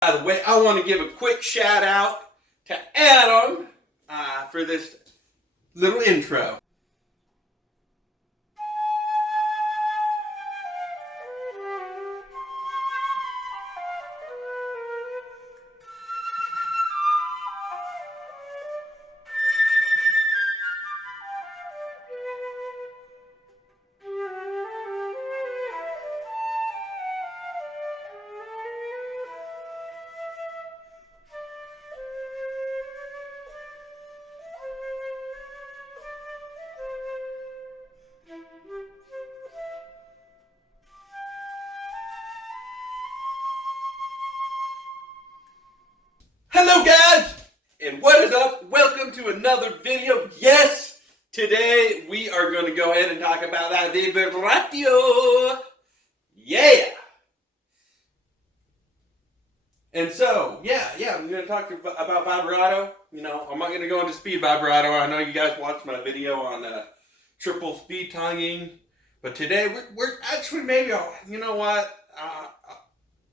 By the way, I want to give a quick shout out to Adam for this little intro. Hello guys, and what is up? Welcome to another video. Yes, today we are going to go ahead and talk about that Vibrato. Yeah. And so, I'm going to talk about vibrato. You know, I'm not going to go into speed vibrato. I know you guys watched my video on triple speed tonguing. But today, we're actually maybe, you know what,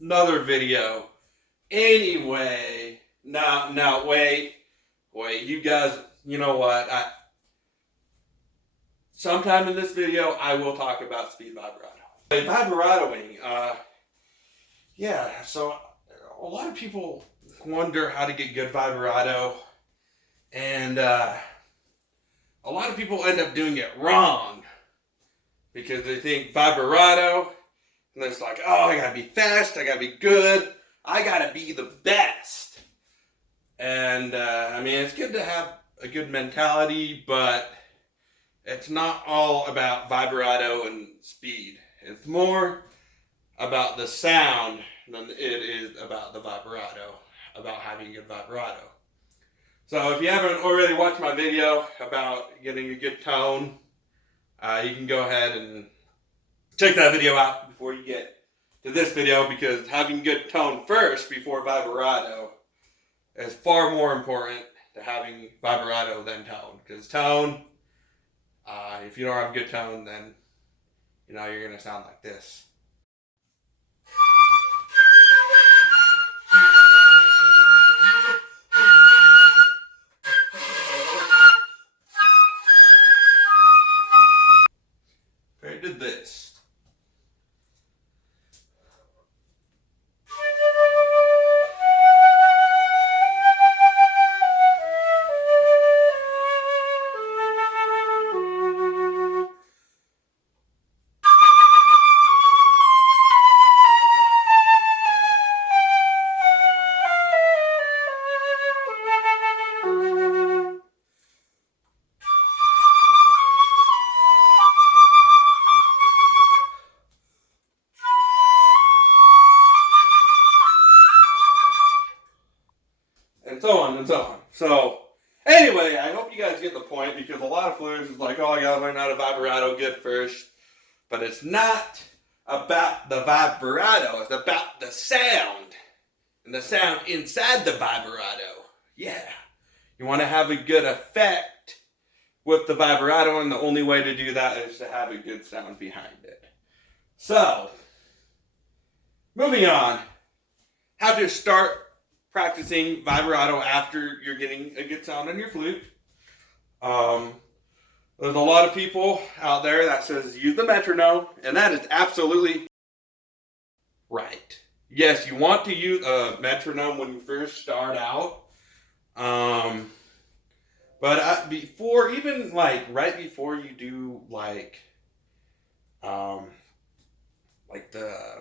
another video. Anyway, no, wait, you guys, you know what, sometime in this video, I will talk about speed vibrato. Vibratoing, so a lot of people wonder how to get good vibrato, and a lot of people end up doing it wrong, because they think vibrato, and it's like, oh, I gotta be fast, I gotta be good, I gotta be the best. And I mean, it's good to have a good mentality, but it's not all about vibrato and speed. It's more about the sound than it is about the vibrato, about having good vibrato. So if you haven't already watched my video about getting a good tone, you can go ahead and check that video out before you get to this video, because having good tone first before vibrato is far more important to having vibrato than tone. Because tone, if you don't have good tone, then you know you're gonna sound like this. I did this. And so on and so on. So, anyway, I hope you guys get the point, because a lot of fluters is like, oh, I gotta learn how to vibrato good first. But it's not about the vibrato, it's about the sound. And the sound inside the vibrato. Yeah. You want to have a good effect with the vibrato, and the only way to do that is to have a good sound behind it. So, moving on. How to start practicing vibrato after you're getting a good sound on your flute. There's a lot of people out there that says use the metronome, and that is absolutely right. Yes, you want to use a metronome when you first start out. But right before you do the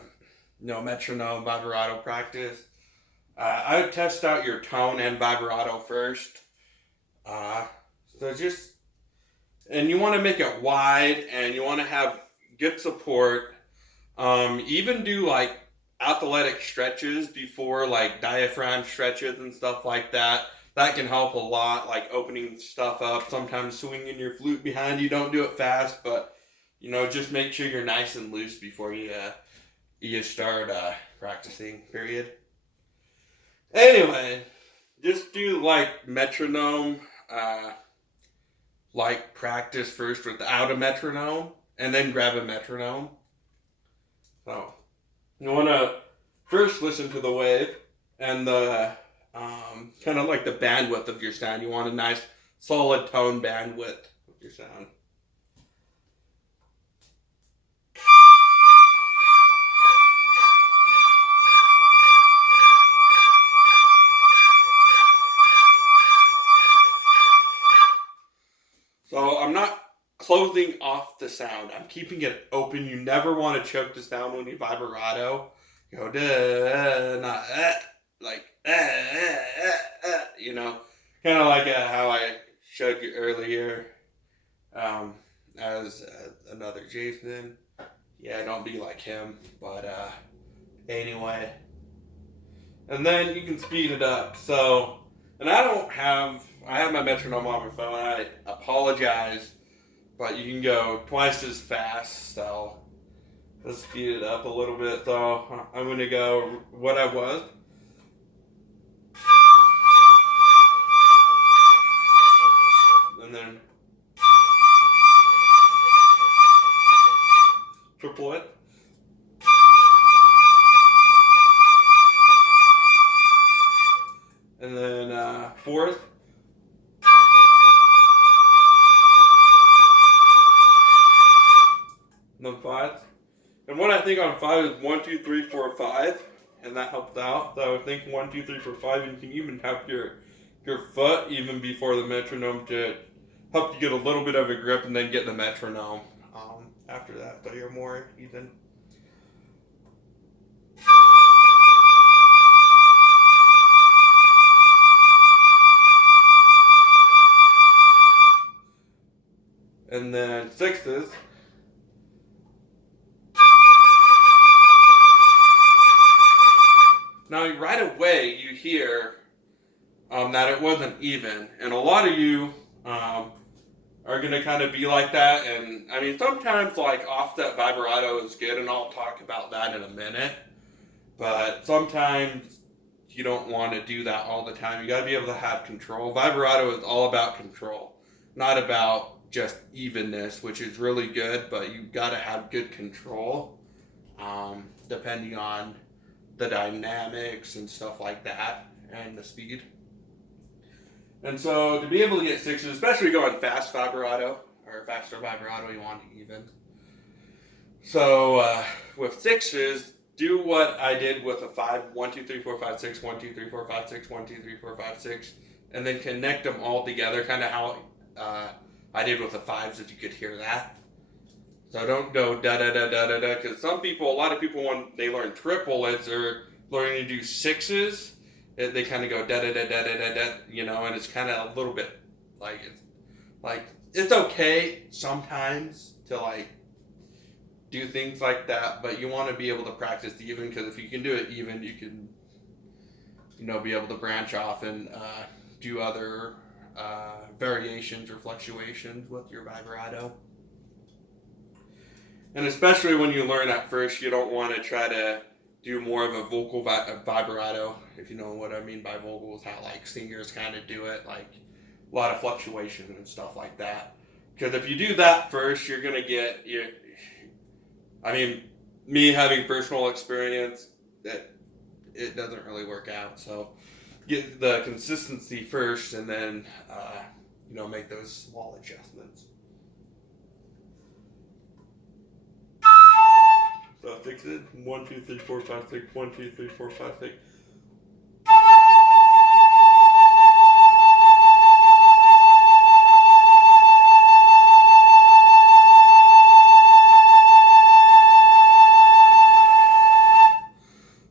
metronome vibrato practice, I would test out your tone and vibrato first. And you want to make it wide, and you want to have good support. Even do athletic stretches before, diaphragm stretches and stuff like that. That can help a lot, opening stuff up. Sometimes swinging your flute behind you. Don't do it fast, but just make sure you're nice and loose before you start practicing. Period. Anyway, just do metronome practice first without a metronome, and then grab a metronome. So you want to first listen to the wave. and the kind of like the bandwidth of your sound. You want a nice solid tone bandwidth of your sound. So I'm not closing off the sound. I'm keeping it open. You never want to choke the sound when you vibrato. Go duh, not like you know, kind of like how I showed you earlier, as another Jason. Yeah, don't be like him. But anyway, and then you can speed it up. So, and I have my metronome on my phone. I apologize, but you can go twice as fast. So let's speed it up a little bit. So I'm going to go what I was. And then triplet. And then fourth. And then five. And what I think on five is 1, 2, 3, 4, 5. And that helps out. So I would think 1, 2, 3, 4, 5. And you can even have your foot even before the metronome to help you get a little bit of a grip, and then get the metronome after that. So you're more even. And then sixes. Now right away you hear that it wasn't even, and a lot of you are going to kind of be like that. And I mean, sometimes like offset vibrato is good, and I'll talk about that in a minute, but sometimes you don't want to do that all the time. You got to be able to have control. Vibrato is all about control, not about just evenness, which is really good, but you got to have good control depending on the dynamics and stuff like that, and the speed. And so to be able to get sixes, especially going fast vibrato or faster vibrato, you want even. So with sixes, do what I did with a 5, 1, 2, 3, 4, 5, 6, 1, 2, 3, 4, 5, 6, 1, 2, 3, 4, 5, 6, and then connect them all together, kind of how I did with the fives, if you could hear that. So don't go da da da da da da, because a lot of people, when they learn triplets or learning to do sixes, they kind of go da da da da da da da, you know, and it's kind of a little bit like it's okay sometimes to like do things like that, but you want to be able to practice the even, because if you can do it even, you can, you know, be able to branch off and do other variations or fluctuations with your vibrato. And especially when you learn at first, you don't want to try to do more of a vocal vibrato, if you know what I mean by vocals, how like singers kind of do it, like a lot of fluctuation and stuff like that. Because if you do that first, you're going to get, I mean, me having personal experience, that it doesn't really work out. So get the consistency first, and then, you know, make those small adjustments. So fix it. 1, 2, 3, 4, 5, 6. 1, 2, 3, 4, 5, 6.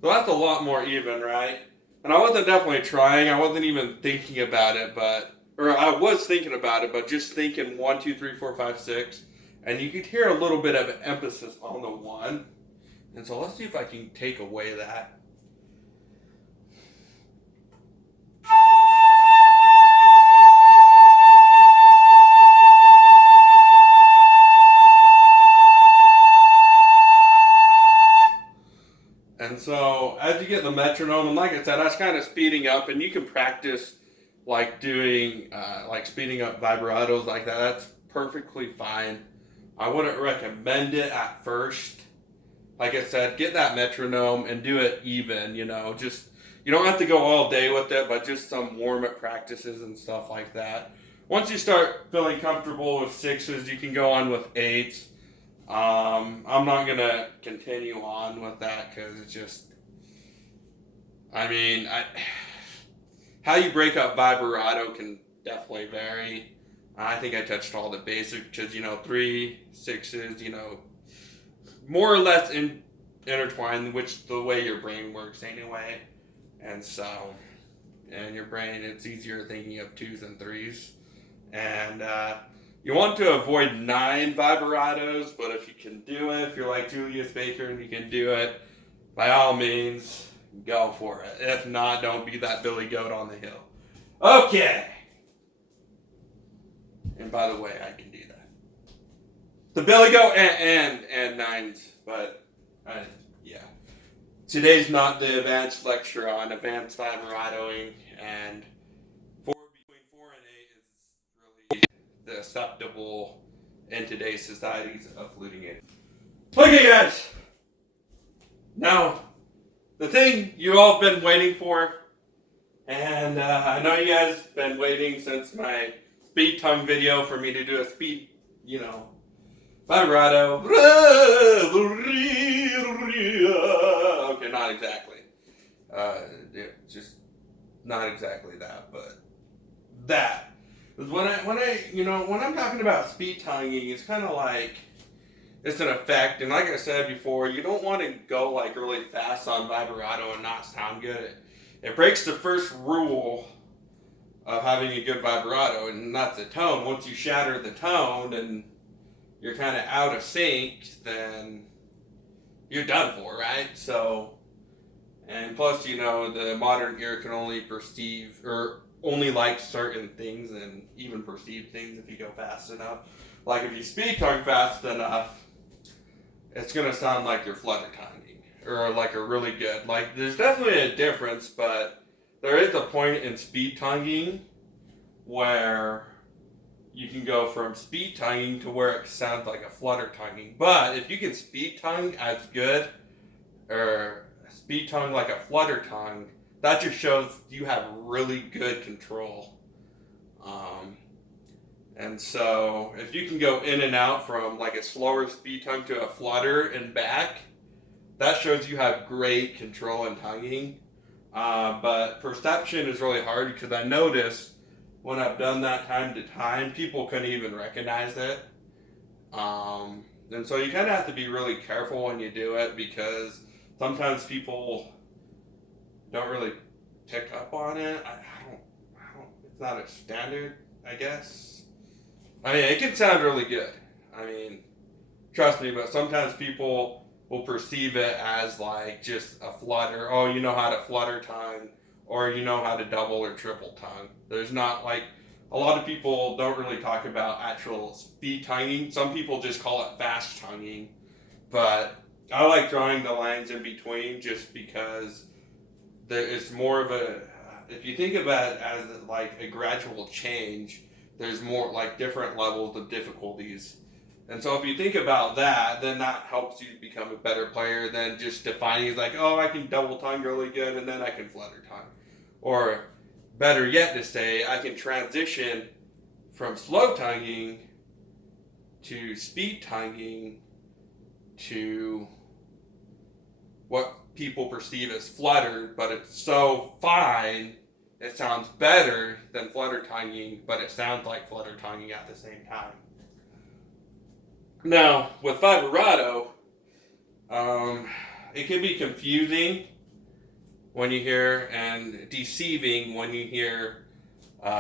So that's a lot more even, right? And I wasn't definitely trying. I wasn't even thinking about it, or I was thinking about it, but just thinking 1, 2, 3, 4, 5, 6. And you could hear a little bit of emphasis on the 1. And so let's see if I can take away that. And so as you get the metronome, and like I said, I was kind of speeding up, and you can practice like doing, like speeding up vibratos like that. That's perfectly fine. I wouldn't recommend it at first. Like I said, get that metronome and do it even, you know, just, You don't have to go all day with it, but just some warm-up practices and stuff like that. Once you start feeling comfortable with 6s, you can go on with 8s. I'm not going to continue on with that because it's just, how you break up vibrato can definitely vary. I think I touched all the basics because, 3, 6s, more or less intertwined, which the way your brain works anyway. And so, and your brain, it's easier thinking of 2s and 3s. And you want to avoid 9 vibratos, but if you can do it, if you're like Julius Baker and you can do it, by all means, go for it. If not, don't be that Billy Goat on the hill. Okay. And by the way, I can do that. The Billy Goat and 9s, but yeah. Today's not the advanced lecture on advanced vibratoing, and between 4 and 8 is really the acceptable in today's societies of fluting it. Okay, guys. Now, the thing you all have been waiting for, and I know you guys have been waiting since my speed tongue video for me to do a speed, vibrato. Okay, not exactly. Just not exactly that, but that. When I'm talking about speed tonguing, it's kind of like it's an effect, and like I said before, you don't want to go like really fast on vibrato and not sound good. It breaks the first rule of having a good vibrato, and that's the tone. Once you shatter the tone and you're kind of out of sync, then you're done for, right? So, and plus, the modern ear can only perceive or only like certain things and even perceive things if you go fast enough. Like if you speed tongue fast enough, it's going to sound like you're flutter tonguing or like a really good. Like there's definitely a difference, but there is a point in speed tonguing where you can go from speed tonguing to where it sounds like a flutter tonguing. But if you can speed tongue as good or speed tongue like a flutter tongue, that just shows you have really good control. And so if you can go in and out from like a slower speed tongue to a flutter and back, that shows you have great control in tonguing. But perception is really hard because I notice when I've done that time to time, people couldn't even recognize it. And so you kind of have to be really careful when you do it because sometimes people don't really pick up on it. I don't, it's not a standard, I guess. It can sound really good. Trust me, but sometimes people will perceive it as like just a flutter. Oh, you know how to flutter tongue, or you know how to double or triple tongue. There's not like, a lot of people don't really talk about actual speed tonguing. Some people just call it fast tonguing, but I like drawing the lines in between just because it's more of a, if you think about it as like a gradual change, there's more like different levels of difficulties. And so if you think about that, then that helps you become a better player than just defining like, oh, I can double tongue really good and then I can flutter tongue. Or better yet to say, I can transition from slow tonguing to speed tonguing to what people perceive as fluttered, but it's so fine, it sounds better than flutter tonguing, but it sounds like flutter tonguing at the same time. Now, with vibrato, it can be confusing when you hear and deceiving when you hear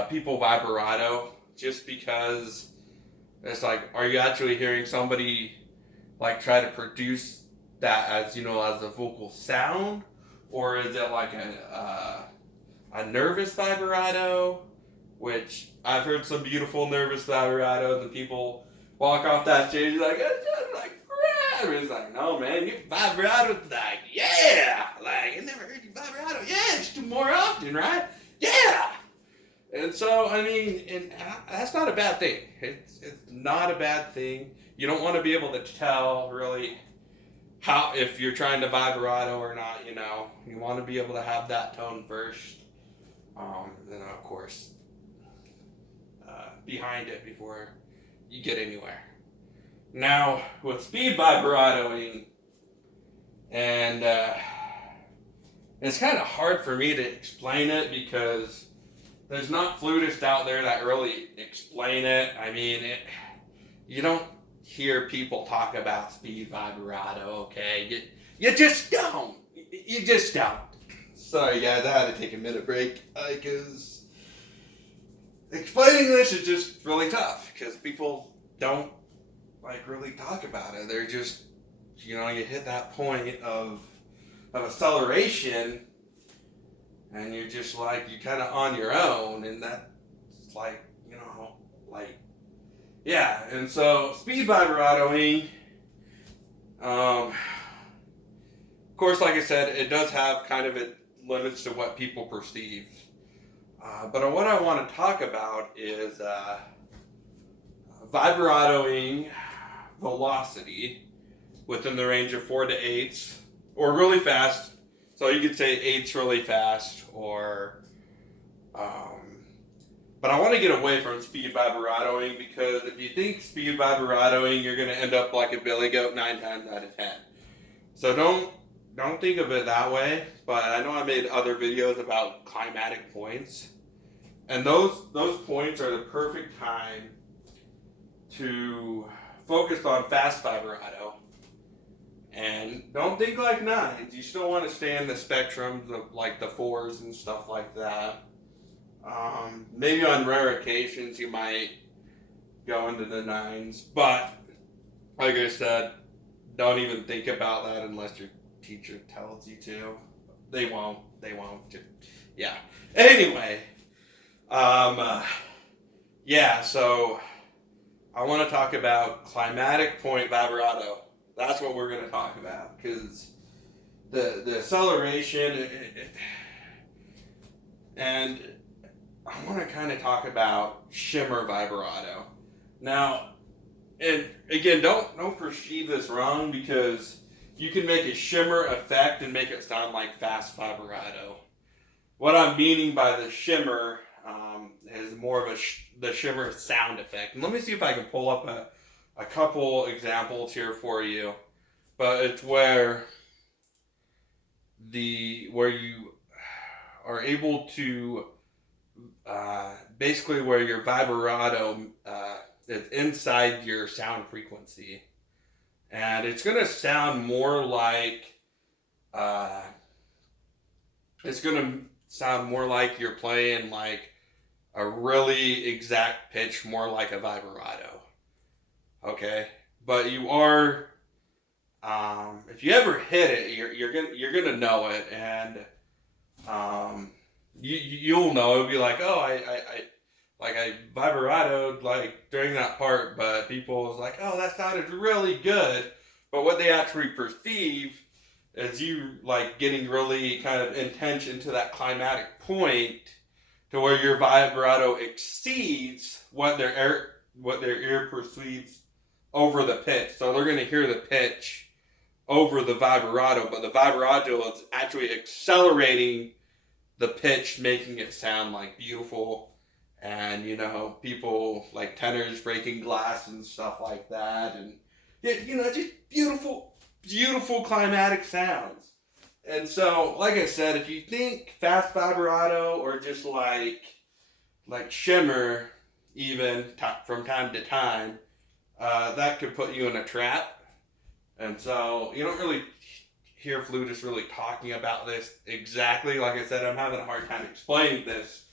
people vibrato, just because it's like, are you actually hearing somebody like try to produce that as as a vocal sound, or is it like a nervous vibrato? Which I've heard some beautiful nervous vibratos, and people walk off that stage like, it's just like crap. It's like, no man, you vibrato like, yeah, like I never heard you vibrato. Yeah, just do more often, right? Yeah. And so and that's not a bad thing. It's not a bad thing. You don't want to be able to tell really how, if you're trying to vibrato or not, you know, you want to be able to have that tone first. Then of course, behind it before you get anywhere. Now, with speed vibratoing, and it's kind of hard for me to explain it because there's not flutists out there that really explain it. I mean, you don't hear people talk about speed vibrato, okay? You just don't. You just don't. Sorry, guys, I had to take a minute break because explaining this is just really tough because people don't like really talk about it. They're just, you know, you hit that point of acceleration and you're just like, you're kind of on your own, and that's like, you know, like, yeah. And so speed vibratoing, of course, like I said, it does have kind of its limits to what people perceive. But what I want to talk about is vibratoing velocity within the range of 4 to 8, or really fast. So you could say 8's really fast, or but I want to get away from speed vibratoing, because if you think speed vibratoing, you're going to end up like a billy goat 9 times out of 10. So don't think of it that way. But I know I made other videos about climatic points, and those points are the perfect time to focus on fast vibrato. And don't think like 9s. You still want to stay in the spectrums of like the 4s and stuff like that. Maybe on rare occasions you might go into the 9s. But like I said, don't even think about that unless your teacher tells you to. They won't. Yeah. Anyway. Yeah, so I want to talk about climatic point vibrato. That's what we're going to talk about, because the acceleration, and I want to kind of talk about shimmer vibrato. Now, and again, don't perceive this wrong, because you can make a shimmer effect and make it sound like fast vibrato. What I'm meaning by the shimmer is more of the shimmer sound effect. And let me see if I can pull up a couple examples here for you, but it's where you are able to basically where your vibrato is inside your sound frequency, and it's going to sound more like you're playing like a really exact pitch, more like a vibrato. Okay, but you are, if you ever hit it, you're gonna know it, and you'll know. It'll be like, oh, I vibratoed like during that part, but people was like, oh, that sounded really good. But what they actually perceive is you like getting really kind of intense into that climatic point, to where your vibrato exceeds what their ear perceives over the pitch. So they're going to hear the pitch over the vibrato, but the vibrato is actually accelerating the pitch, making it sound like beautiful. And, you know, people like tenors breaking glass and stuff like that. And, you know, just beautiful climatic sounds. And so, like I said, if you think fast vibrato or just like shimmer, even from time to time, that could put you in a trap. And so you don't really hear flutists really talking about this exactly. Like I said, I'm having a hard time explaining this,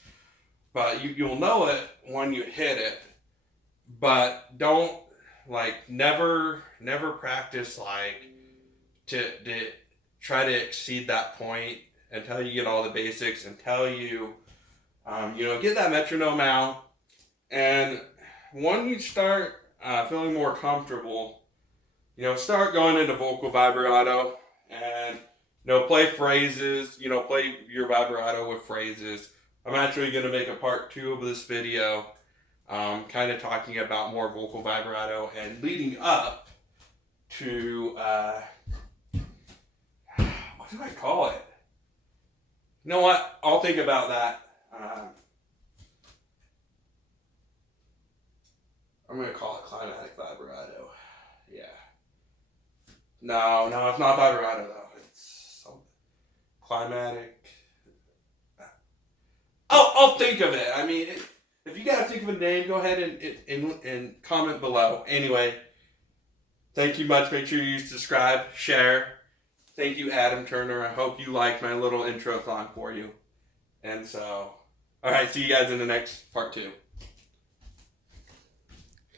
but you'll know it when you hit it. But don't never practice to try to exceed that point until you get all the basics, until you get that metronome out. And when you start feeling more comfortable, start going into vocal vibrato, and play phrases, play your vibrato with phrases. I'm actually going to make a part 2 of this video, kind of talking about more vocal vibrato and leading up to What do I call it? You know what? I'll think about that. I'm going to call it climatic vibrato. Yeah. No, it's not vibrato though. It's something. Climatic. I'll think of it. I mean, if you guys think of a name, go ahead and comment below. Anyway, thank you much. Make sure you subscribe, share. Thank you, Adam Turner. I hope you liked my little intro song for you. And so, all right, see you guys in the next part 2.